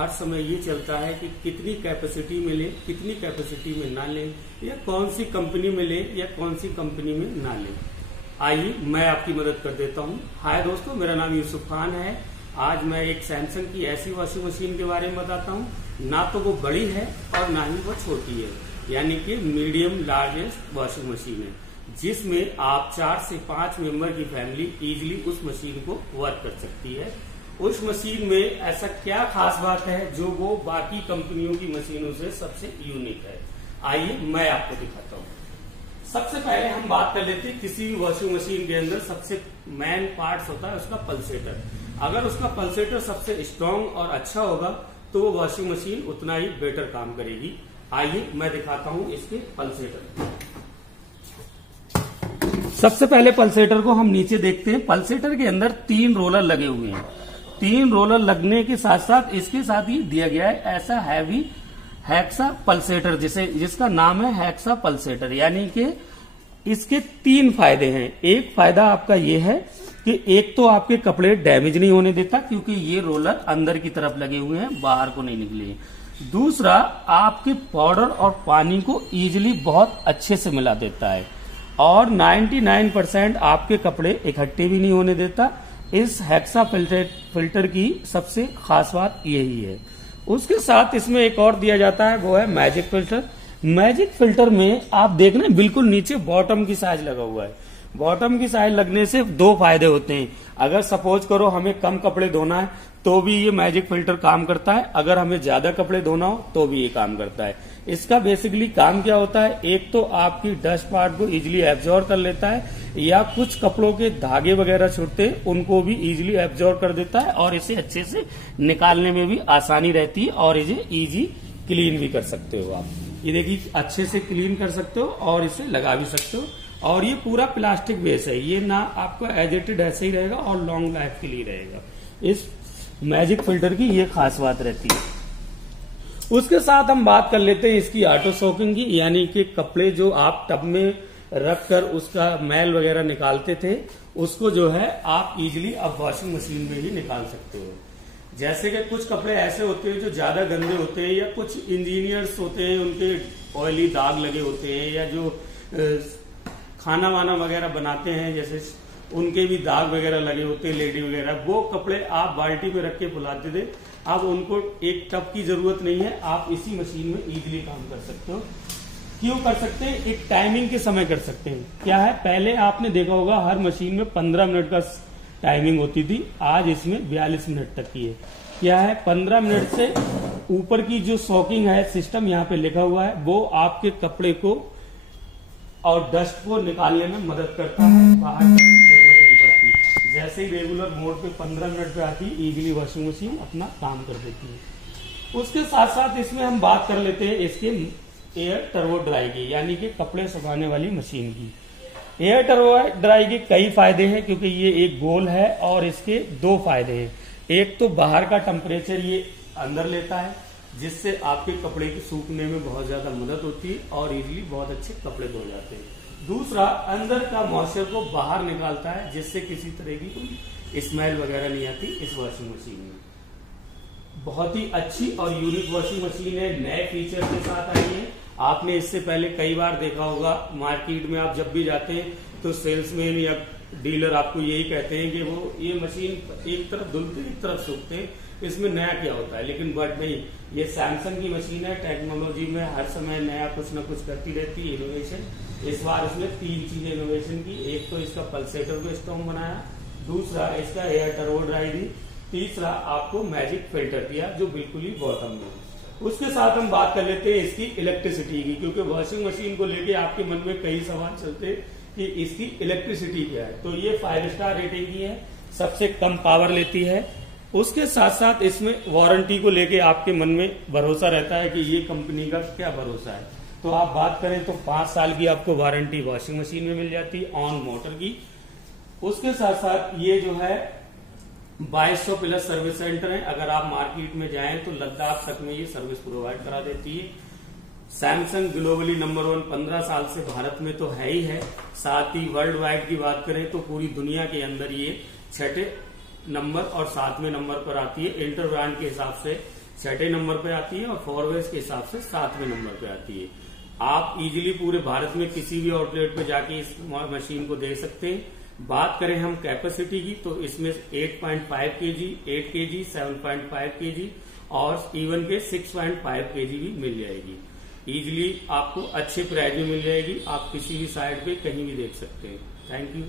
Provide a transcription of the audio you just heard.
हर समय ये चलता है कि कितनी कैपेसिटी में लें, कितनी कैपेसिटी में ना लें, या कौन सी कंपनी में लें या कौन सी कंपनी में ना लें। आइए मैं आपकी मदद कर देता हूँ। हाय दोस्तों, मेरा नाम यूसुफ खान है। आज मैं एक सैमसंग की ऐसी वॉशिंग मशीन के बारे में बताता हूँ, ना तो वो बड़ी है और ना ही वो छोटी है, यानी कि मीडियम लार्जेस्ट वॉशिंग मशीन है, जिसमें आप 4 से 5 मेंबर की फैमिली इजीली उस मशीन को वर्क कर सकती है। उस मशीन में ऐसा क्या खास बात है जो वो बाकी कंपनियों की मशीनों से सबसे यूनिक है, आइए मैं आपको दिखाता हूँ। सबसे पहले हम बात कर लेते हैं, किसी भी वॉशिंग मशीन के अंदर सबसे मेन पार्ट होता है उसका पल्सेटर। अगर उसका पल्सेटर सबसे स्ट्रांग और अच्छा होगा तो वो वॉशिंग मशीन उतना ही बेटर काम करेगी। आइए मैं दिखाता हूँ इसके पल्सेटर। सबसे पहले पल्सेटर को हम नीचे देखते हैं। पल्सेटर के अंदर 3 रोलर लगे हुए हैं। 3 रोलर लगने के साथ साथ इसके साथ ही दिया गया है ऐसा हैवी हैक्सा पल्सेटर, जिसका नाम है हैक्सा पल्सेटर, यानी कि इसके 3 फायदे हैं। एक फायदा आपका ये है कि एक तो आपके कपड़े डैमेज नहीं होने देता, क्योंकि ये रोलर अंदर की तरफ लगे हुए हैं, बाहर को नहीं निकले। दूसरा, आपके पाउडर और पानी को इजीली बहुत अच्छे से मिला देता है, और 99% आपके कपड़े इकट्ठे भी नहीं होने देता। इस हेक्सा फिल्टर की सबसे खास बात यही है। उसके साथ इसमें एक और दिया जाता है, वो है मैजिक फिल्टर। मैजिक फिल्टर में आप देख रहे हैं बिल्कुल नीचे बॉटम की साइज लगा हुआ है। बॉटम की साइज लगने से 2 फायदे होते हैं। अगर सपोज करो हमें कम कपड़े धोना है तो भी ये मैजिक फिल्टर काम करता है, अगर हमें ज्यादा कपड़े धोना हो तो भी ये काम करता है। इसका बेसिकली काम क्या होता है, एक तो आपकी डस्ट पार्ट को इजीली एब्जॉर्ब कर लेता है, या कुछ कपड़ों के धागे वगैरह छूटते हैं उनको भी इजीली एब्जॉर्ब कर देता है, और इसे अच्छे से निकालने में भी आसानी रहती है, और इसे इजी क्लीन भी कर सकते हो आप। ये देखिए अच्छे से क्लीन कर सकते हो और इसे लगा भी सकते हो। और ये पूरा प्लास्टिक बेस है, ये ना आपका एजिटेड ऐसे ही रहेगा और लॉन्ग लाइफ के लिए रहेगा। इस मैजिक फिल्टर की ये खास बात रहती है। उसके साथ हम बात कर लेते हैं इसकी ऑटो सोकिंग की, यानी कि कपड़े जो आप टब में रखकर उसका मैल वगैरह निकालते थे, उसको जो है आप इजीली अब वॉशिंग मशीन में ही निकाल सकते हो। जैसे कि कुछ कपड़े ऐसे होते हैं जो ज्यादा गंदे होते हैं, या कुछ इंजीनियर्स होते हैं उनके ऑयली दाग लगे होते हैं, या जो खाना वाना वगैरह बनाते हैं जैसे उनके भी दाग वगैरह लगे होते हैं, लेडी वगैरह, वो कपड़े आप बाल्टी में रख के फुलाते थे, अब उनको एक टब की जरूरत नहीं है, आप इसी मशीन में इजीली काम कर सकते हो। क्यों कर सकते हैं, एक टाइमिंग के समय कर सकते हैं। क्या है, पहले आपने देखा होगा हर मशीन में 15 मिनट का टाइमिंग होती थी, आज इसमें 42 मिनट तक की है। क्या है, 15 मिनट से ऊपर की जो सॉकिंग है सिस्टम यहाँ पे लिखा हुआ है, वो आपके कपड़े को और डस्ट को निकालने में मदद करता है, बाहर की जरूरत नहीं पड़ती। जैसे ही रेगुलर मोड पे 15 मिनट पे आती है, इजीली वॉशिंग मशीन अपना काम कर देती है। उसके साथ साथ इसमें हम बात कर लेते हैं इसके एयर टर्बो ड्राई की, यानी कि कपड़े सुखाने वाली मशीन की। एयर टर्बो ड्राई के कई फायदे हैं, क्योंकि ये एक गोल है और इसके 2 फायदे हैं। एक तो बाहर का टेम्परेचर ये अंदर लेता है, जिससे आपके कपड़े के सूखने में बहुत ज्यादा मदद होती है और इजीली बहुत अच्छे कपड़े धो जाते हैं। दूसरा, अंदर का मॉइस्चर को बाहर निकालता है, जिससे किसी तरह की कोई स्मेल वगैरह नहीं आती इस वॉशिंग मशीन में। बहुत ही अच्छी और यूनिक वॉशिंग मशीन है, नए फीचर के साथ आई है। आपने इससे पहले कई बार देखा होगा, मार्केट में आप जब भी जाते हैं तो सेल्समैन या डीलर आपको यही कहते हैं कि वो ये मशीन एक तरफ धुलते एक तरफ सूखते हैं, इसमें नया क्या होता है, लेकिन बट नहीं, ये सैमसंग की मशीन है, टेक्नोलॉजी में हर समय नया कुछ न कुछ करती रहती है, इनोवेशन। इस बार इसने 3 चीजें इनोवेशन की, एक तो इसका पल्सेटर को स्ट्रॉन्ग बनाया, दूसरा इसका एयर टर्बो ड्राई दी, तीसरा आपको मैजिक फिल्टर दिया जो बिल्कुल ही बॉटम में। उसके साथ हम बात कर लेते हैं इसकी इलेक्ट्रिसिटी की, क्योंकि वॉशिंग मशीन को लेके आपके मन में कई सवाल चलते हैं कि इसकी इलेक्ट्रिसिटी क्या है। तो ये 5 स्टार रेटिंग की है, सबसे कम पावर लेती है। उसके साथ साथ इसमें वारंटी को लेके आपके मन में भरोसा रहता है कि ये कंपनी का क्या भरोसा है, तो आप बात करें तो 5 साल की आपको वारंटी वॉशिंग मशीन में मिल जाती है ऑन मोटर की। उसके साथ साथ ये जो है 2200 प्लस सर्विस सेंटर है, अगर आप मार्केट में जाएं तो लद्दाख तक में ये सर्विस प्रोवाइड करा देती है। सैमसंग ग्लोबली नंबर 1 15 साल से भारत में तो है ही है, साथ ही वर्ल्ड वाइड की बात करें तो पूरी दुनिया के अंदर ये 6ठे नंबर और 7वें नंबर पर आती है। इंटर ब्रांड के हिसाब से छठे नंबर पे आती है और 4 वेज के हिसाब से 7वें नंबर पे आती है। आप इजीली पूरे भारत में किसी भी आउटलेट पे जाके इस मशीन को देख सकते हैं। बात करें हम कैपेसिटी की तो इसमें 8.5 kg, 8 kg, 7.5 kg और इवन के 6.5 kg भी मिल जाएगी। इजीली आपको अच्छे प्राइस में मिल जाएगी। आप किसी भी साइट पे कहीं भी देख सकते हैं। Thank you.